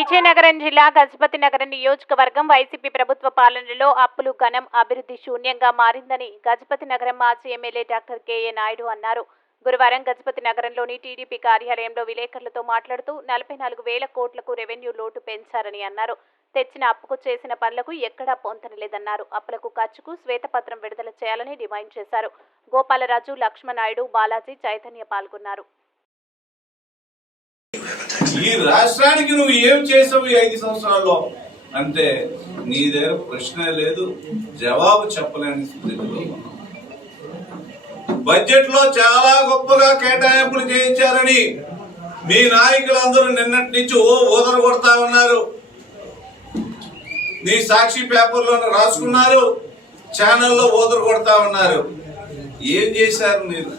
విజయనగరం జిల్లా గజపతి నగరం నియోజకవర్గం వైసీపీ ప్రభుత్వ పాలనలో అప్పులు ఘనం అభివృద్ధి శూన్యంగా మారిందని గజపతి నగరం మాజీ ఎమ్మెల్యే డాక్టర్ కెఏ నాయుడు అన్నారు. గురువారం గజపతి నగరంలోని టీడీపీ కార్యాలయంలో విలేకరులతో మాట్లాడుతూ నలభై నాలుగు వేల కోట్లకు రెవెన్యూ లోటు పెంచారని అన్నారు. తెచ్చిన అప్పుకు చేసిన పనులకు ఎక్కడా పొంతనలేదన్నారు అప్పులకు ఖర్చుకు శ్వేతపత్రం విడుదల చేయాలని డిమాండ్ చేశారు. గోపాలరాజు లక్ష్మణాయుడు బాలాజీ చైతన్య పాల్గొన్నారు. ఈ రాష్ట్రానికి నువ్వు ఏం చేసావు ఈ ఐదు సంవత్సరాల్లో? అంటే నీ దగ్గర ప్రశ్న లేదు జవాబు చెప్పలేని స్థితిలో బడ్జెట్లో చాలా గొప్పగా కేటాయింపులు చేయించారని మీ నాయకులందరూ నిన్నటి నుంచి ఓ ఊదర కొడతా ఉన్నారు. నీ సాక్షి పేపర్లో రాసుకున్నారు ఛానల్లో ఊదర కొడతా ఉన్నారు. ఏం చేశారు మీరు?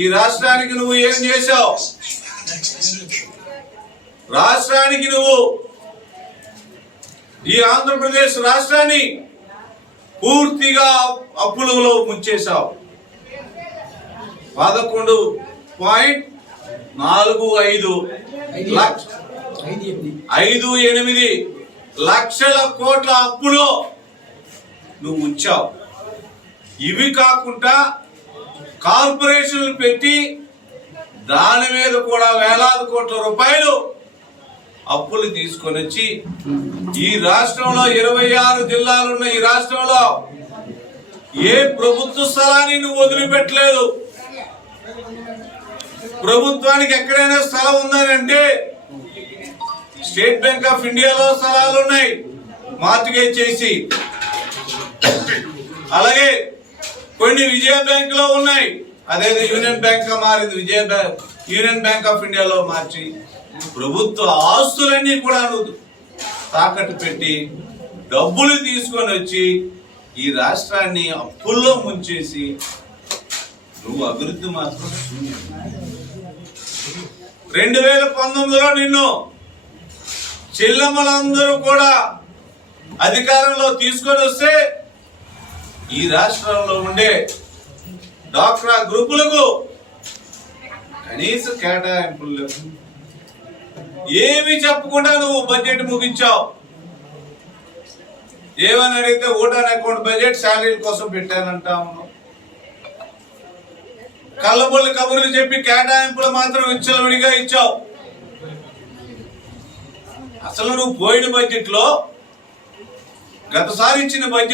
ఈ రాష్ట్రానికి నువ్వు ఏం చేశావు? రాష్ట్రానికి నువ్వు ఈ ఆంధ్రప్రదేశ్ రాష్ట్రాన్ని పూర్తిగా అప్పులలో ముంచేశావు. పదకొండు పాయింట్ నాలుగు ఐదు లక్ష ఐదు ఎనిమిది లక్షల కోట్ల అప్పులో నువ్వు ఉంచావు ఇవి కాకుండా కార్పొరేషన్లు పెట్టి దాని మీద కూడా వేలాది కోట్ల రూపాయలు అప్పులు తీసుకొని వచ్చి ఈ రాష్ట్రంలో ఇరవై ఆరు జిల్లాలున్న ఈ రాష్ట్రంలో ఏ ప్రభుత్వ స్థలాన్ని నువ్వు వదిలిపెట్టలేదు? ప్రభుత్వానికి ఎక్కడైనా స్థలం ఉందని అంటే స్టేట్ బ్యాంక్ ఆఫ్ ఇండియాలో స్థలాలు ఉన్నాయి. మార్టిగేజ్ చేసి. అలాగే కొన్ని విజయ బ్యాంక్లో ఉన్నాయి. అదే యూనియన్ బ్యాంక్గా మారింది Vijaya bank union bank of ఇండియాలో మార్చి. ప్రభుత్వ ఆస్తులన్నీ కూడా తాకట్టు పెట్టి డబ్బులు తీసుకొని వచ్చి ఈ రాష్ట్రాన్ని అప్పుల్లో ముంచేసి నువ్వు అభివృద్ధి మాత్రం రెండు వేల పంతొమ్మిదిలో నిన్ను చెల్లమ్మలందరూ కూడా అధికారంలో తీసుకొని వస్తే ఈ రాష్ట్రంలో ఉండే డాక్రా గ్రూపులకు కనీస కేటాయింపులు లేవు. ఏమి చెప్పకుండా నువ్వు బడ్జెట్ ముగించావు. ఏమని అడిగితే ఓటాన్ అకౌంట్ బడ్జెట్ శాలరీల కోసం పెట్టానంటా ఉన్నావు. కళ్ళబొల్లి కబుర్లు చెప్పి కేటాయింపులు మాత్రం విచ్చలవిడిగా ఇచ్చావు. అసలు నువ్వు పోయిన బడ్జెట్లో గతసారి ఇచ్చిన బడ్జెట్